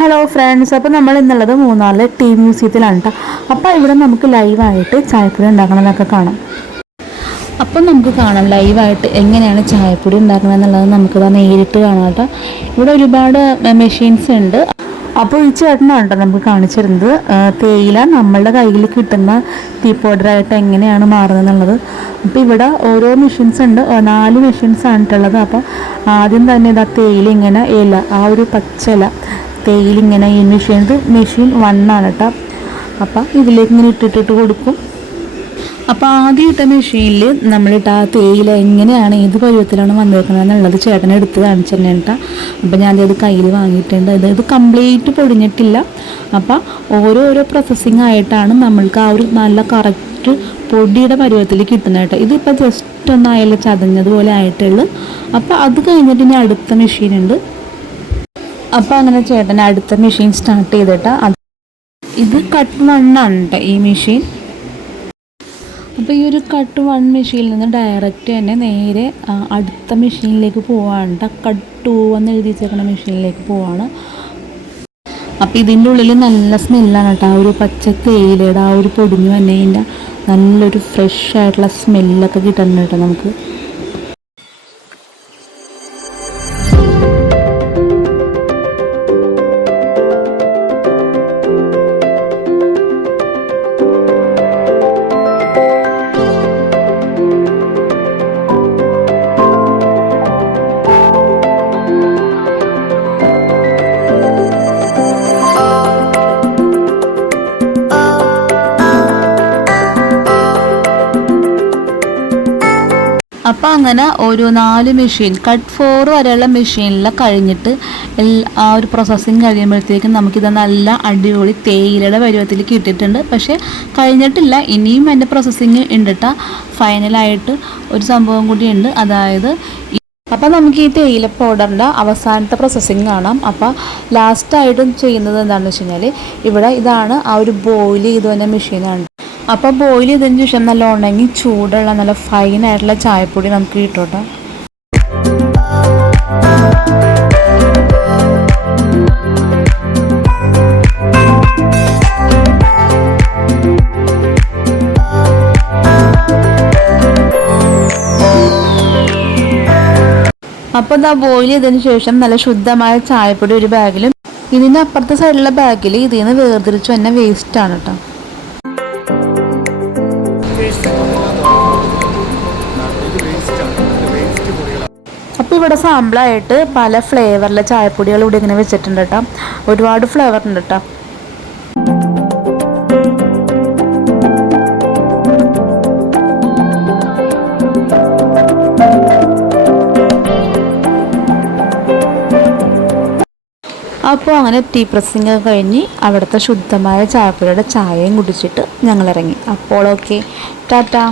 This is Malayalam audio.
ഹലോ ഫ്രണ്ട്സ് അപ്പോൾ നമ്മൾ ഇന്നുള്ളത് മൂന്നാറിലെ ടീ മ്യൂസിയത്തിലാണ് കേട്ടോ അപ്പോൾ ഇവിടെ നമുക്ക് ലൈവായിട്ട് ചായപ്പൊടി ഉണ്ടാക്കണമെന്നൊക്കെ കാണാം. അപ്പം നമുക്ക് കാണാം ലൈവായിട്ട് എങ്ങനെയാണ് ചായപ്പൊടി ഉണ്ടാക്കുന്നത് എന്നുള്ളത് നമുക്കിത് നേരിട്ട് കാണാം കേട്ടോ ഇവിടെ ഒരുപാട് മെഷീൻസ് ഉണ്ട്. അപ്പോൾ ഈ ചേട്ടനാണ് കേട്ടോ നമുക്ക് കാണിച്ചിരുന്നത്. തേയില നമ്മളുടെ കയ്യിൽ കിട്ടുന്ന ടീ പൗഡറായിട്ട് എങ്ങനെയാണ് മാറുന്നത് എന്നുള്ളത് അപ്പോൾ ഇവിടെ ഓരോ മെഷീൻസ് ഉണ്ട്. നാല് മെഷീൻസ് ആണ് അപ്പോൾ ആദ്യം തന്നെ ഇതാ തേയില ഇങ്ങനെ ഇല ആ ഒരു പച്ചില തേയില ഇങ്ങനെ ഈ മെഷീൻ ഇത് മെഷീൻ വൺ ആണ് കേട്ടോ. അപ്പം ഇതിലേക്ക് ഇങ്ങനെ ഇട്ടിട്ടിട്ട് കൊടുക്കും. അപ്പോൾ ആദ്യം ഇട്ട മെഷീനിൽ നമ്മളിട്ട് ആ തേയില എങ്ങനെയാണ് ഏത് പരുവത്തിലാണ് വന്നേക്കുന്നത് എന്നുള്ളത് ചേട്ടനെ എടുത്ത് കാണിച്ചു തന്നെ കേട്ടോ. അപ്പോൾ ഞാൻ അത് കയ്യിൽ വാങ്ങിയിട്ടുണ്ട്. ഇത് ഇത് കംപ്ലീറ്റ് പൊടിഞ്ഞിട്ടില്ല. അപ്പോൾ ഓരോരോ പ്രോസസ്സിങ് ആയിട്ടാണ് നമ്മൾക്ക് ആ ഒരു നല്ല കറക്റ്റ് പൊടിയുടെ പരുവത്തിൽ കിട്ടുന്നത് കേട്ടോ. ഇതിപ്പോൾ ജസ്റ്റ് ഒന്ന് അയൽ ചതഞ്ഞതുപോലെ ആയിട്ടുള്ളൂ. അപ്പോൾ അത് കഴിഞ്ഞിട്ട് ഇനി അടുത്ത മെഷീനുണ്ട്. അപ്പോൾ അങ്ങനെ ചേട്ടൻ അടുത്ത മെഷീൻ സ്റ്റാർട്ട് ചെയ്തിട്ട് അത് ഇത് കട്ട് വണ്ണാണ് കേട്ടോ ഈ മെഷീൻ അപ്പോൾ ഈ ഒരു കട്ട് വൺ മെഷീനിൽ നിന്ന് ഡയറക്റ്റ് തന്നെ നേരെ അടുത്ത മെഷീനിലേക്ക് പോവാണ്. ട്ടോ. കട്ട് ടു എന്ന് എഴുതി വെച്ചേക്കുന്ന മെഷീനിലേക്ക് പോവാണ്. അപ്പോൾ ഇതിന്റെ ഉള്ളിൽ നല്ല സ്മെല്ലാണ് കേട്ടോ. ആ ഒരു പച്ച തേയിലയുടെ ആ ഒരു പൊടിഞ്ഞു വന്നതിന്റെ നല്ലൊരു ഫ്രഷ് ആയിട്ടുള്ള സ്മെല്ലൊക്കെ കിട്ടുന്നുണ്ട് കേട്ടോ നമുക്ക്. അപ്പോൾ അങ്ങനെ ഒരു നാല് മെഷീൻ കട്ട് ഫോർ വരെയുള്ള മെഷീനിൽ കഴിഞ്ഞിട്ട് ആ ഒരു പ്രോസസ്സിങ് കഴിയുമ്പോഴത്തേക്കും നമുക്കിത് നല്ല അടിപൊളി തേയിലയുടെ പരുവത്തിൽ കിട്ടിയിട്ടുണ്ട്. പക്ഷേ കഴിഞ്ഞിട്ടില്ല ഇനിയും എന്റെ പ്രോസസ്സിങ് ഉണ്ട് കേട്ടോ ഫൈനലായിട്ട് ഒരു സംഭവം കൂടിയുണ്ട്. അതായത് അപ്പോൾ നമുക്ക് ഈ തേയില പൗഡറിന്റെ അവസാനത്തെ പ്രോസസ്സിങ് കാണാം. അപ്പോൾ ലാസ്റ്റായിട്ടും ചെയ്യുന്നത് എന്താണെന്ന് വെച്ച് കഴിഞ്ഞാൽ ഇവിടെ ഇതാണ് ആ ഒരു ബോയിൽ ചെയ്ത് തന്നെ മെഷീനാണ് അപ്പോൾ ബോയിൽ ചെയ്തതിന് ശേഷം നല്ല ഉണങ്ങി ചൂടുള്ള നല്ല ഫൈൻ ആയിട്ടുള്ള ചായപ്പൊടി നമുക്ക് കിട്ടോട്ടെ അപ്പോൾ ഇതാ ബോയിൽ ചെയ്തതിന് ശേഷം നല്ല ശുദ്ധമായ ചായപ്പൊടി ഒരു ബാഗിലും ഇതിന്റെ അപ്പുറത്തെ സൈഡിലുള്ള ബാഗിൽ ഇതിൽ നിന്ന് വേർതിരിച്ചു തന്നെ വേസ്റ്റ് ആണ് കേട്ടോ അപ്പോൾ ഇവിടെ സാമ്പിളായിട്ട് പല ഫ്ലേവറിലെ ചായപ്പൊടികൾ ഇവിടെ ഇങ്ങനെ വെച്ചിട്ടുണ്ട് കേട്ടോ ഒരുപാട് ഫ്ലേവർ ഉണ്ട് കേട്ടോ അപ്പോൾ അങ്ങനെ ടീ പ്രസ്സിങ് ഒക്കെ കഴിഞ്ഞ് അവിടുത്തെ ശുദ്ധമായ ചായപ്പൊടിയുടെ ചായയും കുടിച്ചിട്ട് ഞങ്ങൾ ഇറങ്ങി അപ്പോൾ ഓക്കെ. ടാറ്റാ.